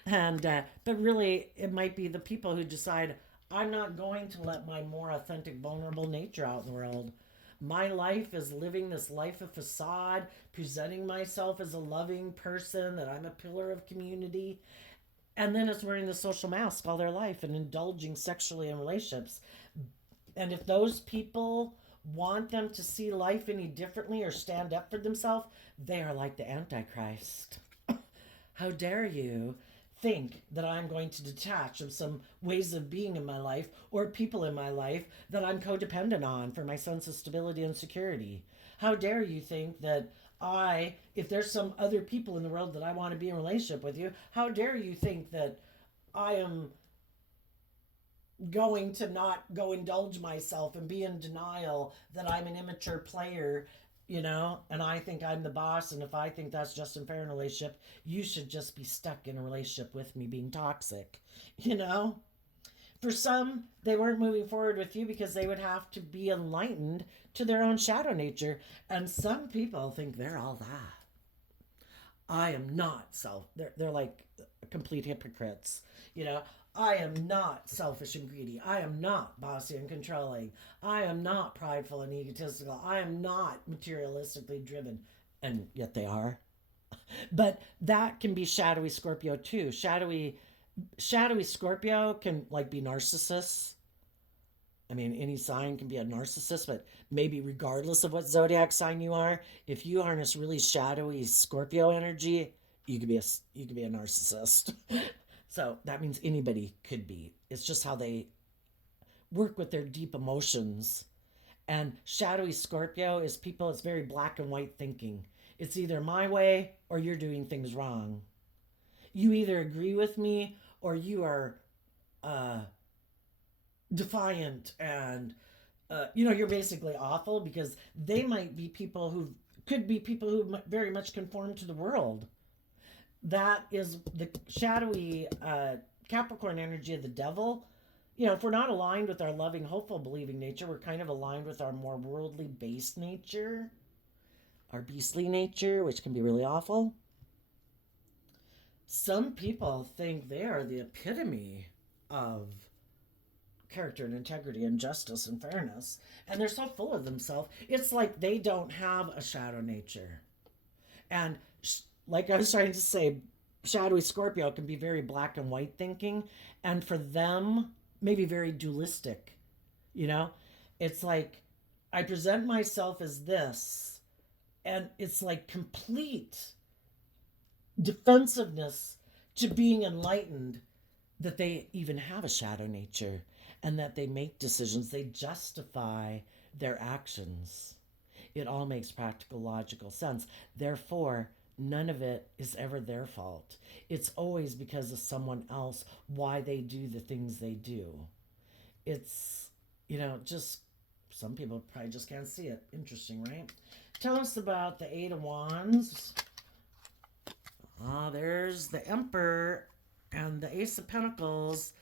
And but really, it might be the people who decide, I'm not going to let my more authentic, vulnerable nature out in the world. My life is living this life of facade, presenting myself as a loving person, that I'm a pillar of community. And then it's wearing the social mask all their life and indulging sexually in relationships. And if those people want them to see life any differently or stand up for themselves, they are like the Antichrist. How dare you think that I'm going to detach from some ways of being in my life or people in my life that I'm codependent on for my sense of stability and security? How dare you think that if there's some other people in the world that I want to be in a relationship with you, how dare you think that I am going to not go indulge myself and be in denial that I'm an immature player, and I think I'm the boss, and if I think that's just and fair in a relationship, you should just be stuck in a relationship with me being toxic. For some, they weren't moving forward with you because they would have to be enlightened to their own shadow nature. And some people think they're all that. I am not they're like complete hypocrites. I am not selfish and greedy. I am not bossy and controlling. I am not prideful and egotistical. I am not materialistically driven. And yet they are. But that can be shadowy Scorpio too. Shadowy Scorpio can be narcissists. I mean, any sign can be a narcissist, but maybe regardless of what zodiac sign you are, if you harness really shadowy Scorpio energy, you could be a narcissist. So that means anybody could be. It's just how they work with their deep emotions. And shadowy Scorpio is people, it's very black and white thinking. It's either my way or you're doing things wrong. You either agree with me or you are uh, defiant and you're basically awful, because they might be people who could be people who very much conform to the world. That is the shadowy Capricorn energy of the devil. If we're not aligned with our loving, hopeful, believing nature, we're kind of aligned with our more worldly based nature, our beastly nature, which can be really awful. Some people think they are the epitome of character and integrity and justice and fairness, and they're so full of themselves. It's like they don't have a shadow nature. And like I was trying to say, shadowy Scorpio can be very black and white thinking, and for them, maybe very dualistic. You know, it's like I present myself as this, and it's like complete defensiveness to being enlightened, that they even have a shadow nature and that they make decisions, they justify their actions. It all makes practical, logical sense. Therefore, none of it is ever their fault. It's always because of someone else why they do the things they do. It's, just some people probably just can't see it. Interesting, right? Tell us about the Eight of Wands. There's the Emperor and the Ace of Pentacles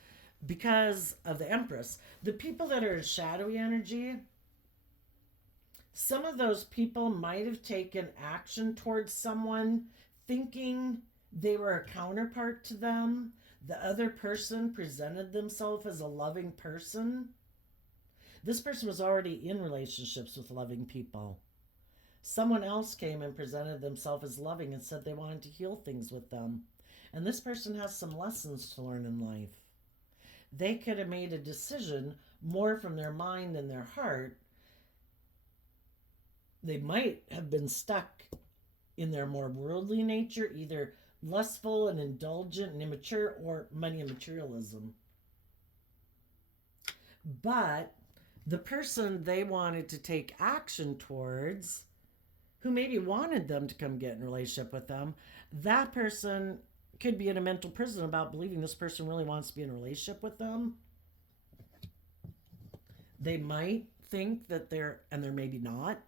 because of the Empress. The people that are shadowy energy, some of those people might have taken action towards someone thinking they were a counterpart to them. The other person presented themselves as a loving person. This person was already in relationships with loving people. Someone else came and presented themselves as loving and said they wanted to heal things with them. And this person has some lessons to learn in life. They could have made a decision more from their mind than their heart. They might have been stuck in their more worldly nature, either lustful and indulgent and immature, or money and materialism. But the person they wanted to take action towards, who maybe wanted them to come get in a relationship with them, that person could be in a mental prison about believing this person really wants to be in a relationship with them. They might think that they're maybe not.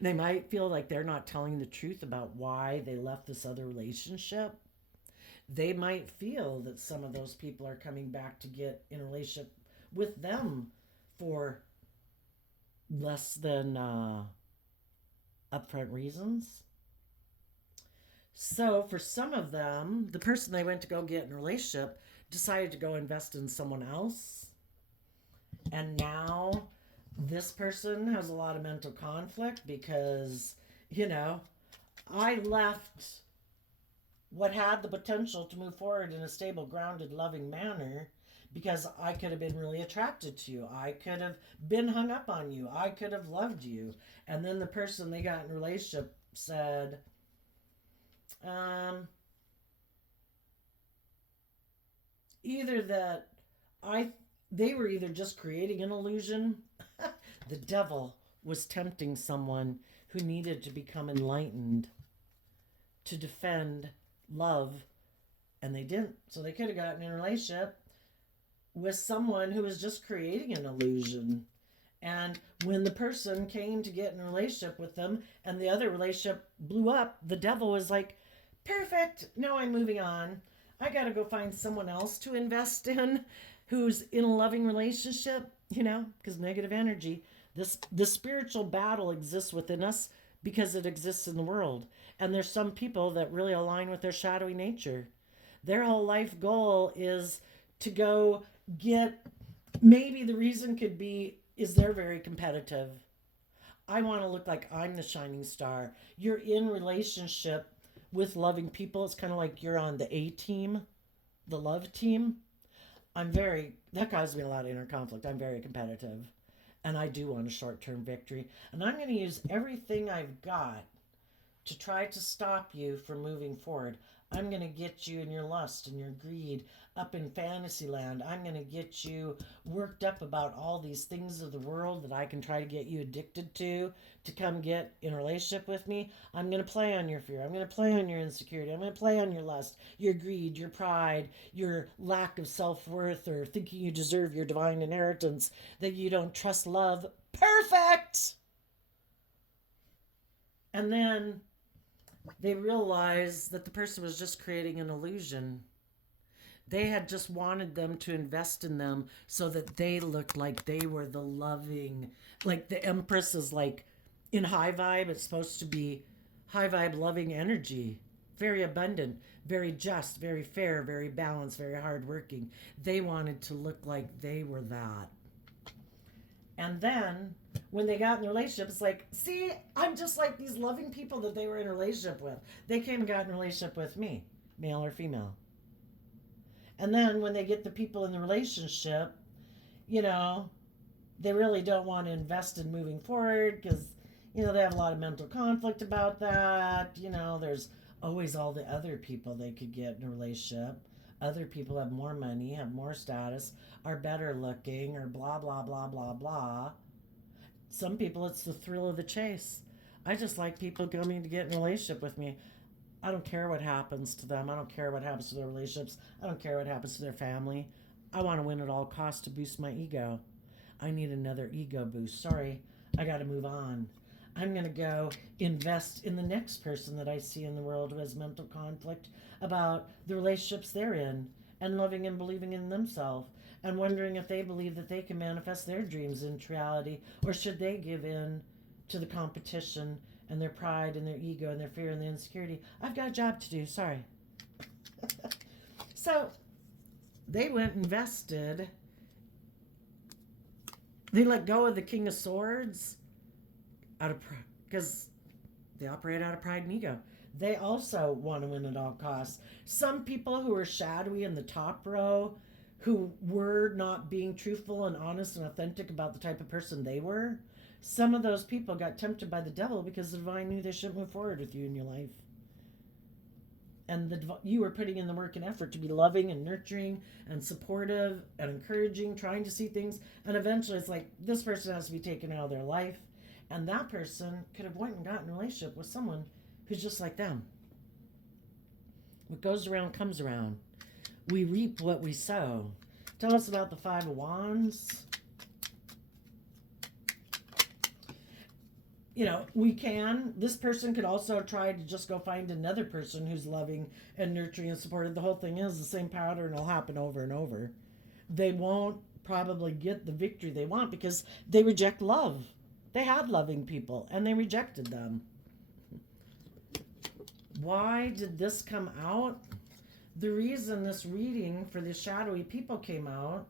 They might feel like they're not telling the truth about why they left this other relationship. They might feel that some of those people are coming back to get in a relationship with them for less than upfront reasons. So for some of them, the person they went to go get in a relationship decided to go invest in someone else. And now this person has a lot of mental conflict because, I left what had the potential to move forward in a stable, grounded, loving manner because I could have been really attracted to you. I could have been hung up on you. I could have loved you. And then the person they got in a relationship said, either that they were either just creating an illusion. The devil was tempting someone who needed to become enlightened to defend love, and they didn't. So they could have gotten in a relationship with someone who was just creating an illusion. And when the person came to get in a relationship with them and the other relationship blew up, the devil was like, perfect, now I'm moving on. I got to go find someone else to invest in who's in a loving relationship, because negative energy. This spiritual battle exists within us because it exists in the world. And there's some people that really align with their shadowy nature. Their whole life goal is to go get, maybe the reason could be, is they're very competitive. I want to look like I'm the shining star. You're in relationship with loving people. It's kind of like you're on the A team, the love team. that caused me a lot of inner conflict. I'm very competitive and I do want a short term victory. And I'm going to use everything I've got to try to stop you from moving forward. I'm going to get you in your lust and your greed up in fantasy land. I'm going to get you worked up about all these things of the world that I can try to get you addicted to come get in a relationship with me. I'm going to play on your fear. I'm going to play on your insecurity. I'm going to play on your lust, your greed, your pride, your lack of self worth, or thinking you deserve your divine inheritance, that you don't trust love. Perfect! And then they realized that the person was just creating an illusion. They had just wanted them to invest in them so that they looked like they were the loving, like the Empress is like in high vibe, it's supposed to be high vibe loving energy, very abundant, very just, very fair, very balanced, very hardworking. They wanted to look like they were that. And then when they got in a relationship, it's like, see, I'm just like these loving people that they were in a relationship with. They came and got in a relationship with me, male or female. And then when they get the people in the relationship, you know, they really don't want to invest in moving forward because, they have a lot of mental conflict about that. There's always all the other people they could get in a relationship. Other people have more money, have more status, are better looking, or blah, blah, blah, blah, blah. Some people, it's the thrill of the chase. I just like people coming to get in a relationship with me. I don't care what happens to them. I don't care what happens to their relationships. I don't care what happens to their family. I want to win at all costs to boost my ego. I need another ego boost. Sorry, I got to move on. I'm going to go invest in the next person that I see in the world who has mental conflict about the relationships they're in and loving and believing in themselves and wondering if they believe that they can manifest their dreams into reality, or should they give in to the competition and their pride and their ego and their fear and their insecurity. I've got a job to do, sorry. So they went and invested. They let go of the King of Swords out of because they operate out of pride and ego. They also want to win at all costs. Some people who are shadowy in the top row, who were not being truthful and honest and authentic about the type of person they were, some of those people got tempted by the devil because the divine knew they shouldn't move forward with you in your life. And you were putting in the work and effort to be loving and nurturing and supportive and encouraging, trying to see things. And eventually it's like, this person has to be taken out of their life. And that person could have went and gotten a relationship with someone who's just like them. What goes around comes around. We reap what we sow. Tell us about the Five of Wands. This person could also try to just go find another person who's loving and nurturing and supportive. The whole thing is the same pattern will happen over and over. They won't probably get the victory they want because they reject love. They had loving people and they rejected them. Why did this come out? The reason this reading for the shadowy people came out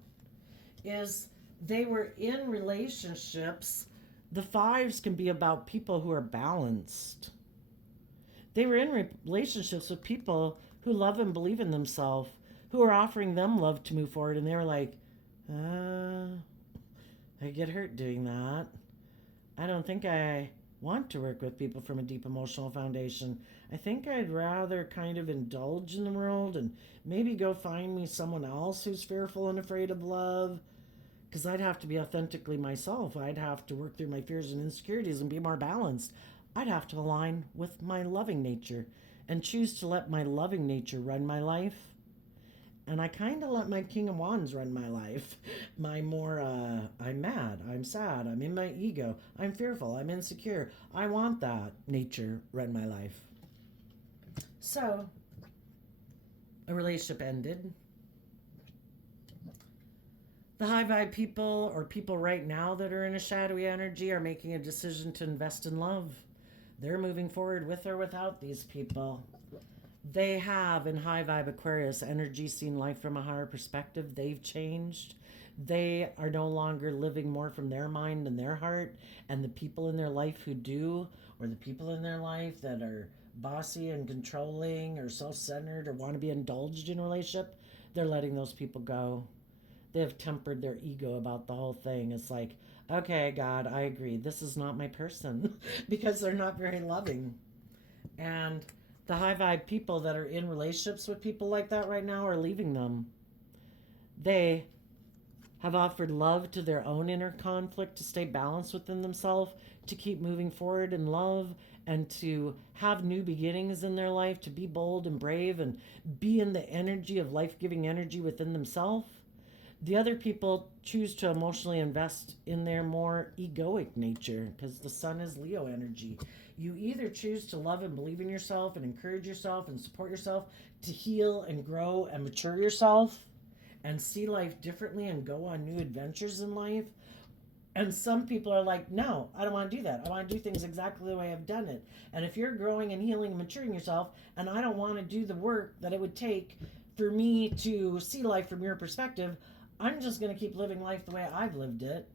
is they were in relationships. The fives can be about people who are balanced. They were in relationships with people who love and believe in themselves, who are offering them love to move forward, and they were like, I get hurt doing that. I don't think I want to work with people from a deep emotional foundation. I think I'd rather kind of indulge in the world and maybe go find me someone else who's fearful and afraid of love. Because I'd have to be authentically myself. I'd have to work through my fears and insecurities and be more balanced. I'd have to align with my loving nature and choose to let my loving nature run my life. And I kind of let my King of Wands run my life. I'm mad, I'm sad, I'm in my ego, I'm fearful, I'm insecure. I want that nature run my life. So, a relationship ended. The high vibe people, or people right now that are in a shadowy energy, are making a decision to invest in love. They're moving forward with or without these people. They have, in high vibe Aquarius energy, seen life from a higher perspective. They've changed. They are no longer living more from their mind and their heart. And the people in their life who do, or the people in their life that are bossy and controlling or self-centered or want to be indulged in a relationship, they're letting those people go. They have tempered their ego about the whole thing. It's like, okay, God, I agree. This is not my person because they're not very loving. And the high vibe people that are in relationships with people like that right now are leaving them. They have offered love to their own inner conflict to stay balanced within themselves, to keep moving forward in love, and to have new beginnings in their life, to be bold and brave and be in the energy of life giving energy within themselves. The other people choose to emotionally invest in their more egoic nature because the sun is Leo energy. You either choose to love and believe in yourself and encourage yourself and support yourself to heal and grow and mature yourself and see life differently and go on new adventures in life. And some people are like, no, I don't want to do that. I want to do things exactly the way I've done it. And if you're growing and healing and maturing yourself, and I don't want to do the work that it would take for me to see life from your perspective, I'm just going to keep living life the way I've lived it.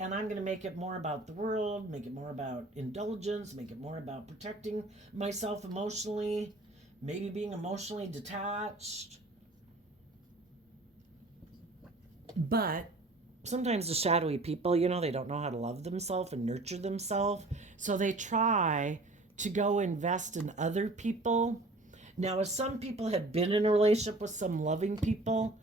And I'm going to make it more about the world, make it more about indulgence, make it more about protecting myself emotionally, maybe being emotionally detached. But sometimes the shadowy people, they don't know how to love themselves and nurture themselves. So they try to go invest in other people. Now, if some people have been in a relationship with some loving people,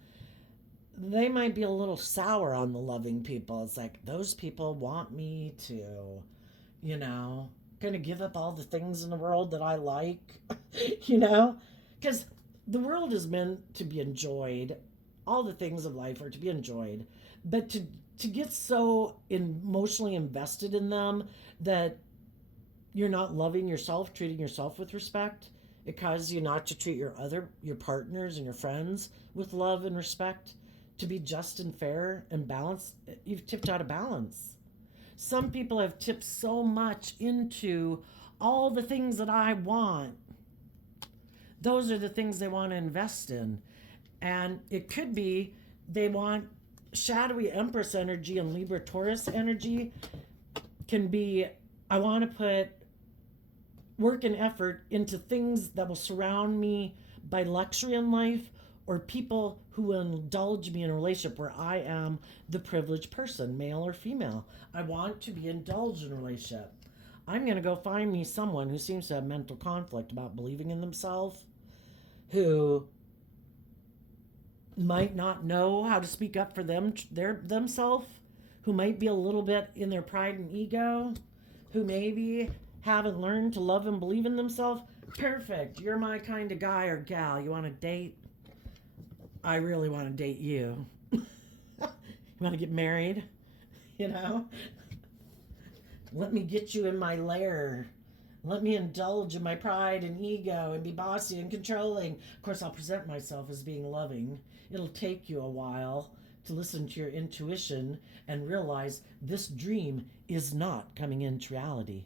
they might be a little sour on the loving people. It's like, those people want me to, kind of give up all the things in the world that I like, because the world is meant to be enjoyed. All the things of life are to be enjoyed, but to get so emotionally invested in them that you're not loving yourself, treating yourself with respect, it causes you not to treat your partners and your friends with love and respect, to be just and fair and balanced. You've tipped out of balance. Some people have tipped so much into all the things that I want. Those are the things they want to invest in. And it could be they want shadowy Empress energy and Libra Taurus energy can be, I want to put work and effort into things that will surround me by luxury in life, or people who will indulge me in a relationship where I am the privileged person, male or female. I want to be indulged in a relationship. I'm going to go find me someone who seems to have mental conflict about believing in themselves, who might not know how to speak up for themselves, who might be a little bit in their pride and ego, who maybe haven't learned to love and believe in themselves. Perfect. You're my kind of guy or gal. You want to date? I really want to date you. You want to get married? Let me get you in my lair. Let me indulge in my pride and ego and be bossy and controlling. Of course, I'll present myself as being loving. It'll take you a while to listen to your intuition and realize this dream is not coming into reality.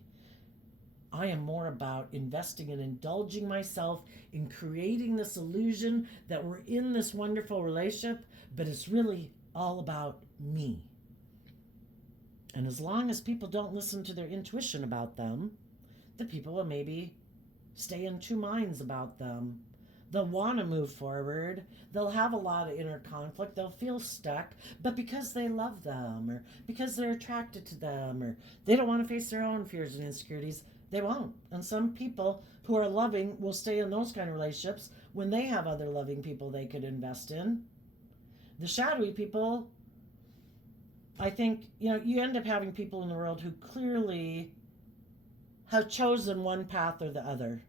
I am more about investing and indulging myself in creating this illusion that we're in this wonderful relationship, but it's really all about me. And as long as people don't listen to their intuition about them, the people will maybe stay in two minds about them. They'll want to move forward. They'll have a lot of inner conflict. They'll feel stuck, but because they love them, or because they're attracted to them, or they don't want to face their own fears and insecurities, they won't. And some people who are loving will stay in those kind of relationships when they have other loving people they could invest in. The shadowy people, I think, you end up having people in the world who clearly have chosen one path or the other.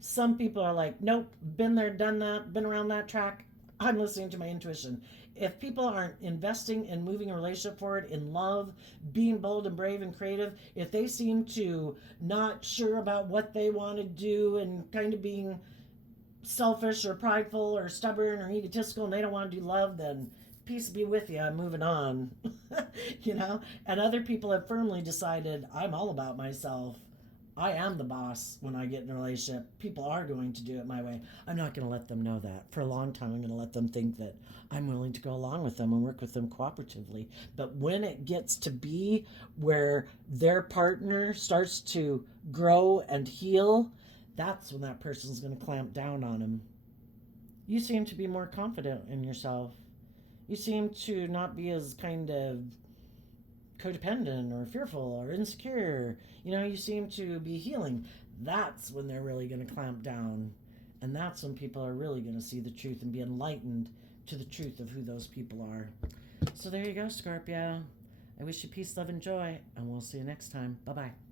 Some people are like, nope, been there, done that, been around that track. I'm listening to my intuition. If people aren't investing and moving a relationship forward in love, being bold and brave and creative, if they seem to not sure about what they want to do and kind of being selfish or prideful or stubborn or egotistical and they don't want to do love, then peace be with you, I'm moving on. And other people have firmly decided, I'm all about myself. I am the boss when I get in a relationship. People are going to do it my way. I'm not going to let them know that. For a long time, I'm going to let them think that I'm willing to go along with them and work with them cooperatively. But when it gets to be where their partner starts to grow and heal, that's when that person's going to clamp down on them. You seem to be more confident in yourself. You seem to not be as kind of codependent or fearful or insecure. You seem to be healing. That's when they're really going to clamp down. And that's when people are really going to see the truth and be enlightened to the truth of who those people are. So there you go, Scorpio. I wish you peace, love, and joy, and we'll see you next time. Bye-bye.